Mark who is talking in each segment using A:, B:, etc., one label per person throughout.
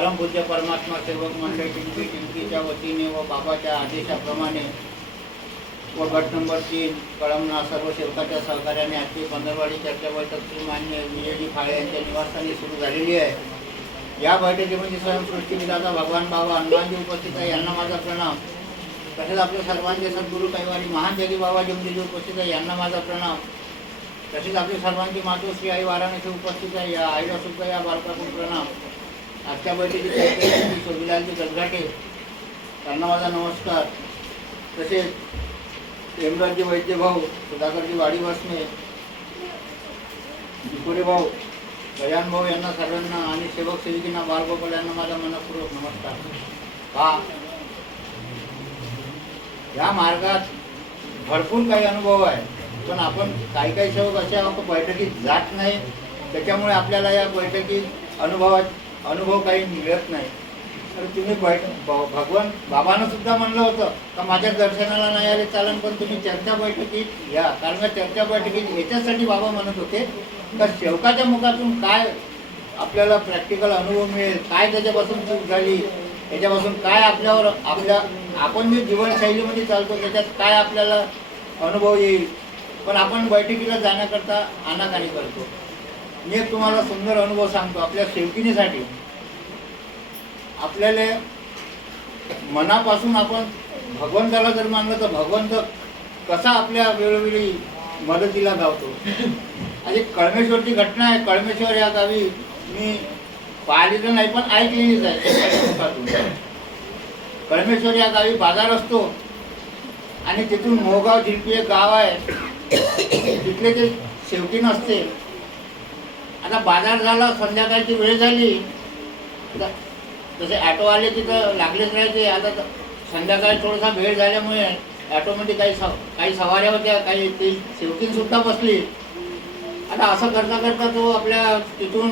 A: परमपूज्य परमात्मा सेवक मंडळ पिंपरी टिंकीच्या वतीने व बाबाच्या आदेशाप्रमाणे व गट नंबर तीन कळमना सर्व सेवकाच्या सहकार्याने आजची पंधरवाडी चर्चा बैठक श्री मान्य विजयजी फाळे यांच्या निवासस्थानी सुरू झालेली आहे. या बैठकीमध्ये स्वयंसृष्टी विधाता भगवान बाबा हनुमानजी उपस्थित आहे यांना माझा प्रणाम. तसेच आपले सर्वांचे सद्गुरू कैवारी महान जगी बाबा जमदेजी उपस्थित आहे यांना माझा प्रणाम. तसेच आपली सर्वांची मातोश्री आई वाराणसी उपस्थित आहे या आईला सुद्धा या बालकाकडून प्रणाम. आजच्या बैठकीत शोभिलालजी गलघाटे त्यांना माझा नमस्कार. तसेच हेमराजजी वैद्य भाऊ सुधाकरजी वाडी बसणे विपुरे भाऊ गजान भाऊ यांना सर्वांना आणि सेवक सेविकींना बाळगोपाल यांना माझा मनपूर्वक नमस्कार. हा या मार्गात भरपूर काही अनुभव आहे पण आपण काही काही सेवक असे आहोत बैठकीत जात नाही. त्याच्यामुळे आपल्याला या बैठकीत अनुभवात अनुभव काही मिळत नाही. तर तुम्ही भगवान बाबानं सुद्धा म्हणलं होतं का माझ्या दर्शनाला नाही आले चालन पण तुम्ही चर्चा बैठकीत या. कारण का चर्चा बैठकीत याच्यासाठी बाबा म्हणत होते का शेवकाच्या मुखातून काय आपल्याला प्रॅक्टिकल अनुभव मिळेल? काय त्याच्यापासून चूक झाली? याच्यापासून काय आपल्यावर आपल्या आपण जे जीवनशैलीमध्ये चालतो त्याच्यात काय आपल्याला अनुभव येईल? पण आपण बैठकीला जाण्याकरता आनाकानी करतो. मी एक तुम्हाला सुंदर अनुभव सांगतो आपल्या सेवकिनीसाठी. आपल्याला मनापासून आपण भगवंताला जर मानलं तर भगवंत कसा आपल्या वेळोवेळी मदतीला धावतो. आणि कळमेश्वरची घटना आहे. कळमेश्वर या गावी मी पाहिलेलं नाही पण ऐकलेलीच आहे. कळमेश्वर या गावी बाजार असतो. आणि तिथून मोहगाव झिलपी एक गाव आहे. तिथले ते शेवटी नसते. आता बाजार झाला संध्याकाळची वेळ झाली. तसे तसे ॲटोवाले तिथं लागलेच राहायचे आता संध्याकाळी थोडासा वेळ झाल्यामुळे ॲटोमध्ये काही सव काही सवाऱ्या होत्या काही ते शेवटीनसुद्धा बसली. आता असं करता करता तो आपल्या तिथून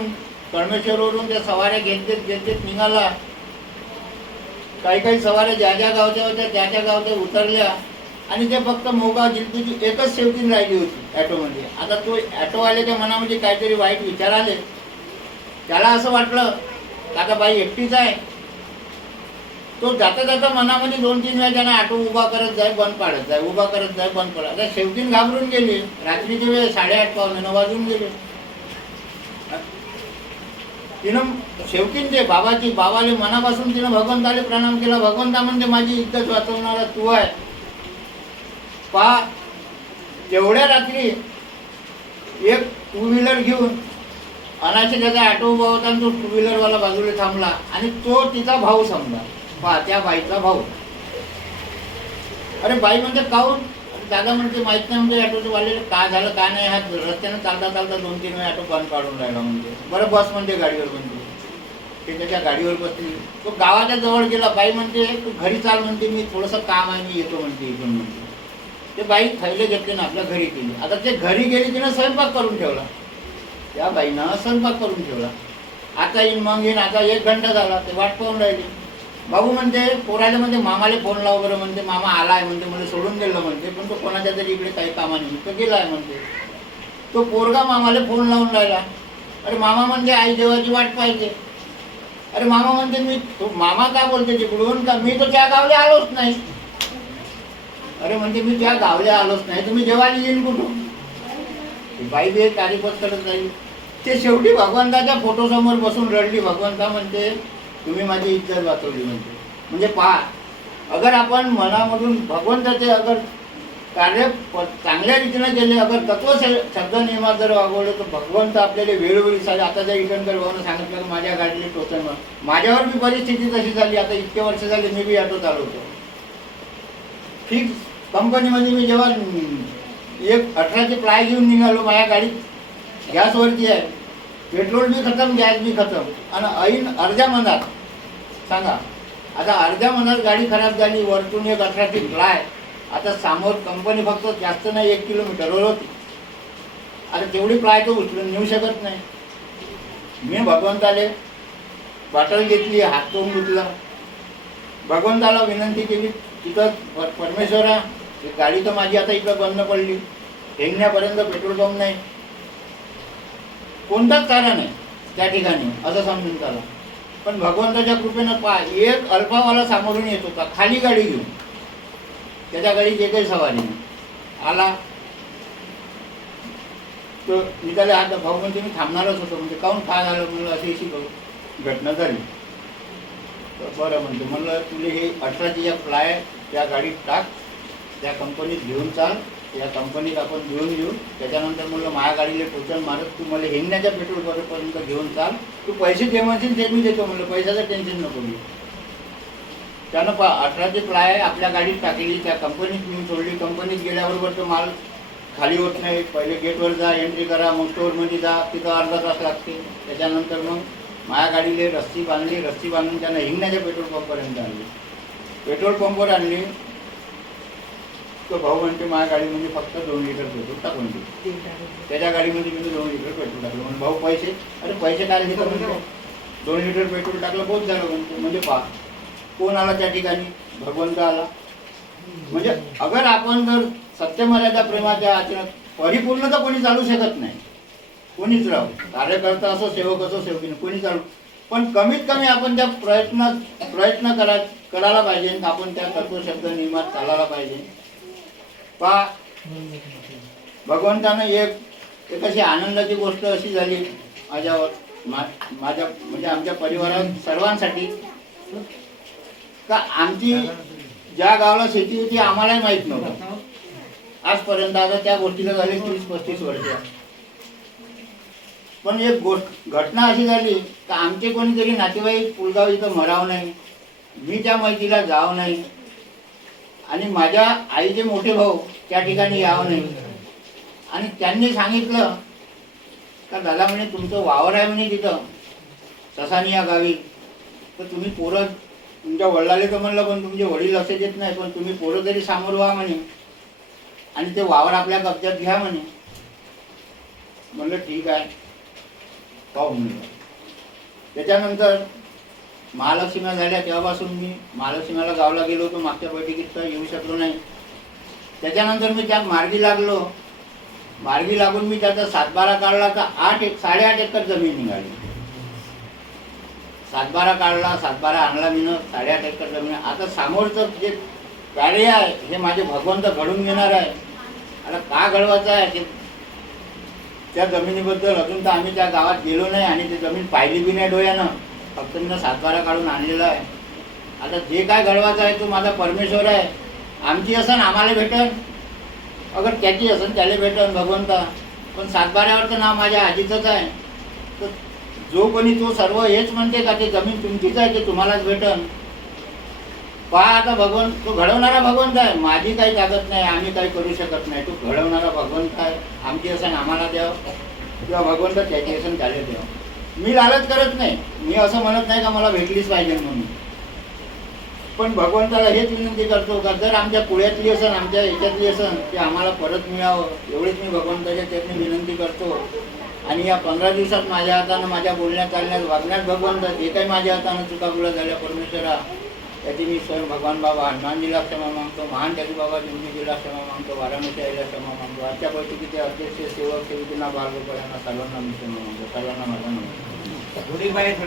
A: कळमेश्वरवरून त्या सवाऱ्या घेत घेत घेत घेत निघाला. काही काही सवाऱ्या ज्या ज्या गावच्या होत्या त्या त्या गावच्या उतरल्या. आणि ते फक्त मोगा जिल्पीची एकच शेवटीन राहिली होती ॲटोमध्ये आता तो ॲटोवाल्याच्या मनामध्ये काहीतरी वाईट विचार आले. त्याला असं वाटलं आता बाई एकटीच आहे. तो जाता जाता मनामध्ये दोन तीन वेळा त्यांना ऑटो उभा करत जाय बंद पाडत जाय उभा करत जाय बंद पाडत. आता शेवटीन घाबरून गेली. रात्रीच्या वेळ साडेआठ पावणे नऊ वाजून गेले. तिनं शेवटीन ते बाबाची बाबाले मनापासून तिनं भगवंताले प्रणाम केला. भगवंता म्हणजे माझी इज्जत वाचवणारा तू आहे. पहा तेवढ्या रात्री एक टू व्हीलर घेऊन अनाचे त्याचा ऑटो उभा होता आणि तो टू व्हीलरवाला बाजूला थांबला आणि तो तिचा भाऊ समजा. पहा त्या बाईचा भाऊ. अरे बाई म्हणजे काहून हो? दादा म्हणते माहीत नाही म्हणजे ऑटोचे वाले का झालं का नाही हा रस्त्यानं चालता चालता दोन तीन वेळा ऑटो बंद काढून राहिला म्हणजे बरं बस म्हणते गाडीवर म्हणते. ते त्याच्या गाडीवर बसली. तो गावाच्या जवळ गेला. बाई म्हणते तू घरी चाल म्हणते मी थोडंसं काम आहे मी येतो म्हणते इथून म्हणते. ते बाई थैले घेतले ना आपल्या घरी गेली आता ते घरी गेली तिनं स्वयंपाक करून ठेवला. त्या बाईनं स्वयंपाक करून ठेवला. आता येईन मग येईन आता एक घंटा झाला ते वाट पाहून राहिली. बाबू म्हणते पोराला म्हणते मामाले फोन लाव बरं म्हणते मामा आलाय म्हणते मला सोडून गेलं म्हणते पण तो कोणाच्या तरी इकडे काही कामानिमित्त गेलाय म्हणते. तो पोरगा मामाला फोन लावून राहिला. अरे मामा म्हणते आई देवाची वाट पाहिजे अरे मामा म्हणते मी तो मामा काय बोलते तिकडून? का मी तर त्या गावला आलोच नाही. अरे म्हणजे मी त्या गावल्या आलोच नाही. तुम्ही जेवायला येईन कुठून बाई बी तारीफच करत नाही. ते शेवटी भगवंताच्या फोटोसमोर बसून रडली. भगवंता म्हणते तुम्ही माझी इज्जत वाचवली म्हणते. म्हणजे पहा अगर आपण मनामधून भगवंताचे अगर कार्य प- चांगल्या रीतीने केले अगर तत्व शब्द नियमात जर वागवलं तर भगवंत आपल्याला वेळोवेळी साधे आता जर इटनकर भाऊनं सांगितलं माझ्या गाडीने टोचन माझ्यावर बी परिस्थिती तशी झाली. आता इतके वर्ष झाले मी बी ऑटो चालवतो. फिक्स कंपनीमध्ये मी जेव्हा एक अठराचे प्लाय घेऊन निघालो माझ्या गाडीत गॅसवरती आहे. पेट्रोल बी खतम गॅस बी खतम. आणि ऐन अर्ध्या मनात सांगा आता अर्ध्या मनात गाडी खराब झाली वरतून एक अठराची प्लाय आता समोर कंपनी फक्त जास्त नाही एक किलोमीटरवर होती. आता तेवढी प्लाय तो उचलून नेऊ शकत नाही. मी भगवंताले बाटल घेतली हात तोंड धुतला. भगवंताला विनंती केली तिथं परमेश्वरा ही गाडी तर माझी आता इकडं बंद पडली. हेंगण्यापर्यंत पेट्रोल पंप नाही. कोणताच कारण नाही त्या ठिकाणी असं समजून चाला. पण भगवंताच्या कृपेनं पा एक अल्पावाला सामोरून येत होता खाली गाडी घेऊन. त्याच्या गाडीत एकही सवारी आला. तो मी त्याला आता भाऊ म्हणजे मी थांबणारच होतो म्हणजे काहून काय झालं म्हणलं अशी अशी घटना झाली. बरं म्हणतो. म्हणलं तुला हे अठराची ज्या फ्लाय त्या गाडीत टाक त्या कंपनीत घेऊन चाल या कंपनीत आपण घेऊन येऊ. त्याच्यानंतर म्हणलं माझ्या गाडीला टोचन मारत तू मला हिंगण्याच्या पेट्रोल पंपापर्यंत घेऊन चाल. तू पैसे दे म्हणशील ते मी देतो म्हणलं. पैशाचं टेन्शन नको मी त्यानं पा अठराची फ्लाय आपल्या गाडीत टाकली त्या कंपनीत मी सोडली. कंपनीत गेल्याबरोबर तो माल खाली होत नाही. पहिले गेटवर जा एंट्री करा मग स्टोअरमध्ये जा तिथं अर्धा तास लागते. त्याच्यानंतर मग माझ्या गाडीले रस्सी बांधली रस्सी बांधून त्यांना हिंगण्याच्या पेट्रोल पंपपर्यंत आणली. पेट्रोल पंपवर आणली. तो भाऊ म्हणते माझ्या गाडीमध्ये फक्त दोन लिटर पेट्रोल टाकून दिली त्याच्या गाडीमध्ये मी दोन लिटर पेट्रोल टाकलं. म्हणून भाऊ पैसे अरे पैसे काय घेतो म्हणतो. दोन लिटर पेट्रोल टाकलं बहुत झालं म्हणतो. म्हणजे पा कोण आला त्या ठिकाणी? भगवंत आला. म्हणजे अगर आपण जर सत्यमर्यादा प्रेमाच्या आचरणात परिपूर्णता कोणी चालू शकत नाही कोणीच राहू कार्यकर्ता असो सेवक असो सेवकीने कोणी चालू पण कमीत कमी आपण त्या प्रयत्न प्रयत्न करा करायला पाहिजे. आपण त्या तत्वशब्द नियमात चालायला पाहिजे. पा भगवंतानं एक एक अशी आनंदाची गोष्ट अशी झाली माझ्यावर मा माझ्या म्हणजे आमच्या परिवारात सर्वांसाठी. का आमची ज्या गावाला शेती होती आम्हालाही माहीत नव्हतं. आजपर्यंत आता त्या गोष्टीला झाले तीस पस्तीस वर्ष. पण एक गोष्ट घटना अशी झाली तर आमचे कोणीतरी नातेवाईक पुलगाव इथं मराव नाही मी त्या माहितीला जाव नाही आणि माझ्या आईचे मोठे भाऊ त्या ठिकाणी यावं नाही. आणि त्यांनी सांगितलं का दादा म्हणे तुमचं वावर आहे म्हणे तिथं ससानी या गावी. तर तुम्ही पोरं तुमच्या वडिलाले तर म्हणलं पण तुमचे वडील लक्ष देत नाही पण तुम्ही पोरं तरी सामोर व्हा म्हणे. आणि ते वावर आपल्या कब्जात घ्या म्हणे. म्हणलं ठीक आहे. पाहू म्हणलं त्याच्यानंतर महालक्ष्म्या झाल्या तेव्हापासून मी महालक्ष्म्याला गावला गेलो होतो. मागच्या बैठकीत तर येऊ शकलो नाही. त्याच्यानंतर मी त्यात मार्गी लागलो. मार्गी लागून मी त्याचा सातबारा काढला तर आठ एक साडेआठ एकर जमीन निघाली. सातबारा काढला सातबारा आणला मी साडेआठ एकर जमीन. आता समोरचं जे कार्य आहे हे माझे भगवंत घडून घेणार आहे. आता का घडवायचं आहे? ते त्या जमिनीबद्दल अजून तर आम्ही त्या गावात गेलो नाही आणि ती जमीन पाहिली बी नाही डोळ्यानं. फक्त मी सातबारा काढून आणलेला आहे. आता जे काय घडवायचं आहे तो माझा परमेश्वर आहे. आमची असन आम्हाला भेटन. अगर त्याची असन त्याला भेटन भगवंता. पण सातबाऱ्यावर तर नाव माझ्या आजीचंच आहे. तर जो कोणी तो सर्व हेच म्हणते का ते जमीन तुमचीच आहे ते तुम्हालाच भेटन. पहा आता भगवंत तो घडवणारा भगवंत आहे. माझी काही ताकद नाही आम्ही काही करू शकत नाही. तो घडवणारा भगवंत आहे. आमची असं आम्हाला द्यावं. किंवा भगवंत त्याची असं त्याला द्यावं. मी लालच करत नाही. मी असं म्हणत नाही का मला भेटलीच पाहिजे म्हणून. पण भगवंताला हेच विनंती करतो का जर आमच्या पुळ्यातली असन आमच्या ह्याच्यातली असन ते आम्हाला परत मिळावं. एवढीच मी भगवंताच्या चरणी विनंती करतो. आणि या पंधरा दिवसात माझ्या हातानं माझ्या बोलण्यात चालण्यात वागण्यात भगवंत जे काही माझ्या हातानं चुकाबुला झाल्या परमेश्वरा त्याची मी स्वयं भगवान बाबा हनुमानजीला क्षमा मागतो महान त्याची बाबा जिंदगीला क्षमा मागतो वाराणसी आईला क्षमा मागतो. आजच्या बैठकीचे अध्यक्ष सेवक सेविकांना बालगोपाळांना सर्वांना मी क्षमा मागतो. सर्वांना माझा नमस्कार.
B: थोडी बाई थोड्या